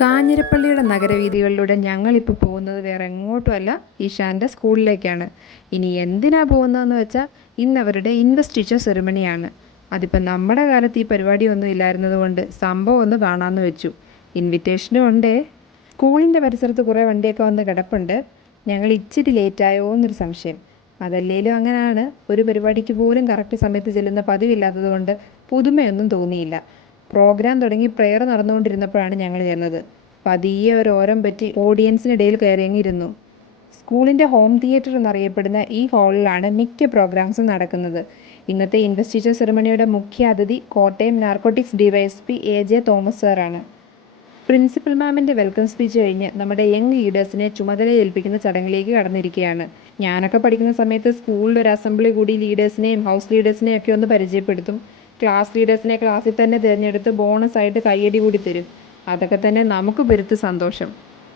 കാഞ്ഞിരപ്പള്ളിയുടെ നഗരവീഥികളിലൂടെ ഞങ്ങളിപ്പോൾ പോകുന്നത് വേറെ എങ്ങോട്ടുമല്ല ഇഷാന്റെ സ്കൂളിലേക്കാണ്. ഇനി എന്തിനാ പോകുന്നതെന്ന് വെച്ചാൽ ഇന്ന് അവരുടെ സെറിമണിയാണ് അതിപ്പോൾ നമ്മുടെ കാലത്ത് ഈ പരിപാടിയൊന്നും ഇല്ലായിരുന്നത് കൊണ്ട് സംഭവം ഒന്ന് കാണാമെന്ന് വെച്ചു. ഇൻവിറ്റേഷനും ഉണ്ട്. സ്കൂളിന്റെ പരിസരത്ത് കുറേ വണ്ടിയൊക്കെ വന്ന് കിടപ്പുണ്ട്. ഞങ്ങൾ ഇച്ചിരി ലേറ്റായോ എന്നൊരു സംശയം. അതല്ലേലും അങ്ങനെയാണ് ഒരു പരിപാടിക്ക് പോലും കറക്റ്റ് സമയത്ത് ചെല്ലുന്ന പതിവില്ലാത്തത് കൊണ്ട് പുതുമയൊന്നും തോന്നിയില്ല. പ്രോഗ്രാം തുടങ്ങി പ്രെയർ നടന്നുകൊണ്ടിരുന്നപ്പോഴാണ് ഞങ്ങൾ ചെന്നത് പതിയെ ഒരു ഓരം പറ്റി ഓഡിയൻസിനിടയിൽ കയറിയങ്ങിരുന്നു. സ്കൂളിന്റെ ഹോം തിയേറ്റർ എന്നറിയപ്പെടുന്ന ഈ ഹാളിലാണ് മിക്ക പ്രോഗ്രാംസും നടക്കുന്നത്. ഇന്നത്തെ ഇൻവെസ്റ്റിച്ചർ സെറമണിയുടെ മുഖ്യ അതിഥി Kottayam narcotics DYSP A J Thomas സാറാണ്. പ്രിൻസിപ്പൽ മാമിന്റെ വെൽക്കം സ്പീച്ച് കഴിഞ്ഞ് നമ്മുടെ യങ് ലീഡേഴ്സിനെ ചുമതല ഏൽപ്പിക്കുന്ന ചടങ്ങിലേക്ക് കടന്നിരിക്കുകയാണ്. ഞാനൊക്കെ പഠിക്കുന്ന സമയത്ത് സ്കൂളിൽ ഒരു അസംബ്ലി കൂടി ലീഡേഴ്സിനെയും ഹൗസ് ലീഡേഴ്സിനെയും ഒക്കെ ഒന്ന് പരിചയപ്പെടുത്തും. ക്ലാസ് ലീഡേഴ്സിനെ ക്ലാസ്സിൽ തന്നെ തിരഞ്ഞെടുത്ത് ബോണസ് ആയിട്ട് കയ്യടി കൂടി തരും. അതൊക്കെ തന്നെ നമുക്ക് പെരുത്ത് സന്തോഷം.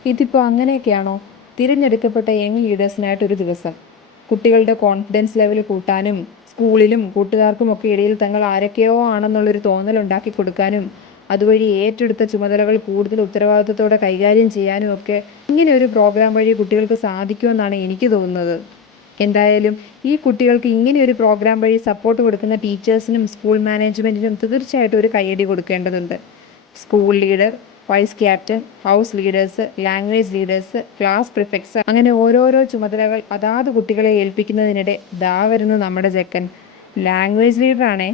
ഇതിപ്പോൾ അങ്ങനെയൊക്കെയാണോ? തിരഞ്ഞെടുക്കപ്പെട്ട യങ് ലീഡേഴ്സിനായിട്ടൊരു ദിവസം. കുട്ടികളുടെ കോൺഫിഡൻസ് ലെവൽ കൂട്ടാനും സ്കൂളിലും കൂട്ടുകാർക്കുമൊക്കെ ഇടയിൽ തങ്ങൾ ആരൊക്കെയോ ആണെന്നുള്ളൊരു തോന്നലുണ്ടാക്കി കൊടുക്കാനും അതുവഴി ഏറ്റെടുത്ത ചുമതലകൾ കൂടുതൽ ഉത്തരവാദിത്തത്തോടെ കൈകാര്യം ചെയ്യാനും ഒക്കെ ഇങ്ങനെ ഒരു പ്രോഗ്രാം വഴി കുട്ടികൾക്ക് സാധിക്കുമെന്നാണ് എനിക്ക് തോന്നുന്നത്. എന്തായാലും ഈ കുട്ടികൾക്ക് ഇങ്ങനെ ഒരു പ്രോഗ്രാം വഴി സപ്പോർട്ട് കൊടുക്കുന്ന ടീച്ചേഴ്സിനും സ്കൂൾ മാനേജ്മെന്റിനും തീർച്ചയായിട്ടും ഒരു കയ്യടി കൊടുക്കേണ്ടതുണ്ട്. School leader vice captain house leaders language leaders class prefects അങ്ങനെ ഓരോരോ ചുമതലകൾ അതാത് കുട്ടികളെ ഏൽപ്പിക്കുന്നതിനിടെ ദാ വരുന്നു നമ്മുടെ ജക്കൻ. ലാംഗ്വേജ് ലീഡറാണേ.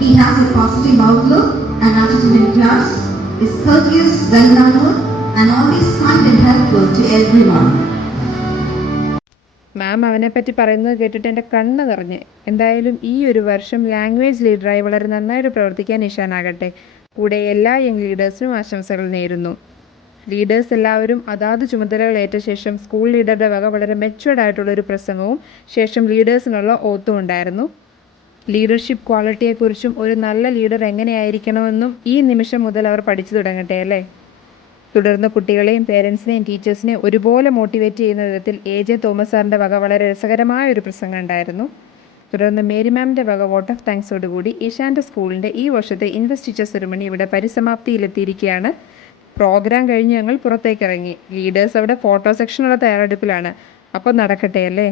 He has a positive outlook and attitude in class, is courteous, well-mannered, and always kind and helpful to everyone. Ma'am പറയുന്നത് കേട്ടിട്ട് എന്റെ കണ്ണ് നിറഞ്ഞ്. എന്തായാലും ഈ ഒരു വർഷം ലാംഗ്വേജ് ലീഡറായി വളരെ നന്നായിട്ട് പ്രവർത്തിക്കാൻ ഇഷാനാകട്ടെ കൂടെ എല്ലാ യങ് ലീഡേഴ്സിനും ആശംസകൾ നേരുന്നു. ലീഡേഴ്സ് എല്ലാവരും അതാത് ചുമതലകൾ ഏറ്റ ശേഷം സ്കൂൾ ലീഡറുടെ വക വളരെ മെച്ചുവേർഡ് ആയിട്ടുള്ള ഒരു പ്രസംഗവും ശേഷം ലീഡേഴ്സിനുള്ള ഓത്തും ഉണ്ടായിരുന്നു. ലീഡർഷിപ്പ് ക്വാളിറ്റിയെക്കുറിച്ചും ഒരു നല്ല ലീഡർ എങ്ങനെയായിരിക്കണമെന്നും ഈ നിമിഷം മുതൽ അവർ പഠിച്ചു തുടങ്ങട്ടെ അല്ലേ? തുടർന്ന് കുട്ടികളെയും പേരൻസിനെയും ടീച്ചേഴ്സിനെയും ഒരുപോലെ മോട്ടിവേറ്റ് ചെയ്യുന്ന വിധത്തിൽ എ ജെ തോമസ് സാറിന്റെ വക വളരെ രസകരമായ ഒരു പ്രസംഗം ഉണ്ടായിരുന്നു. തുടർന്ന് മേരി മാമിന്റെ വക വോട്ട് ഓഫ് താങ്ക്സോടുകൂടി ഇഷാന്റെ സ്കൂളിന്റെ ഈ വർഷത്തെ ഇൻവെസ്റ്റ് ടീച്ചർ സെറിമണി ഇവിടെ പരിസമാപ്തിയിലെത്തിയിരിക്കുകയാണ്. പ്രോഗ്രാം കഴിഞ്ഞ് ഞങ്ങൾ പുറത്തേക്ക് ഇറങ്ങി. ലീഡേഴ്സ് അവിടെ ഫോട്ടോ സെക്ഷനുള്ള തയ്യാറെടുപ്പിലാണ്. അപ്പോൾ നടക്കട്ടെ അല്ലേ?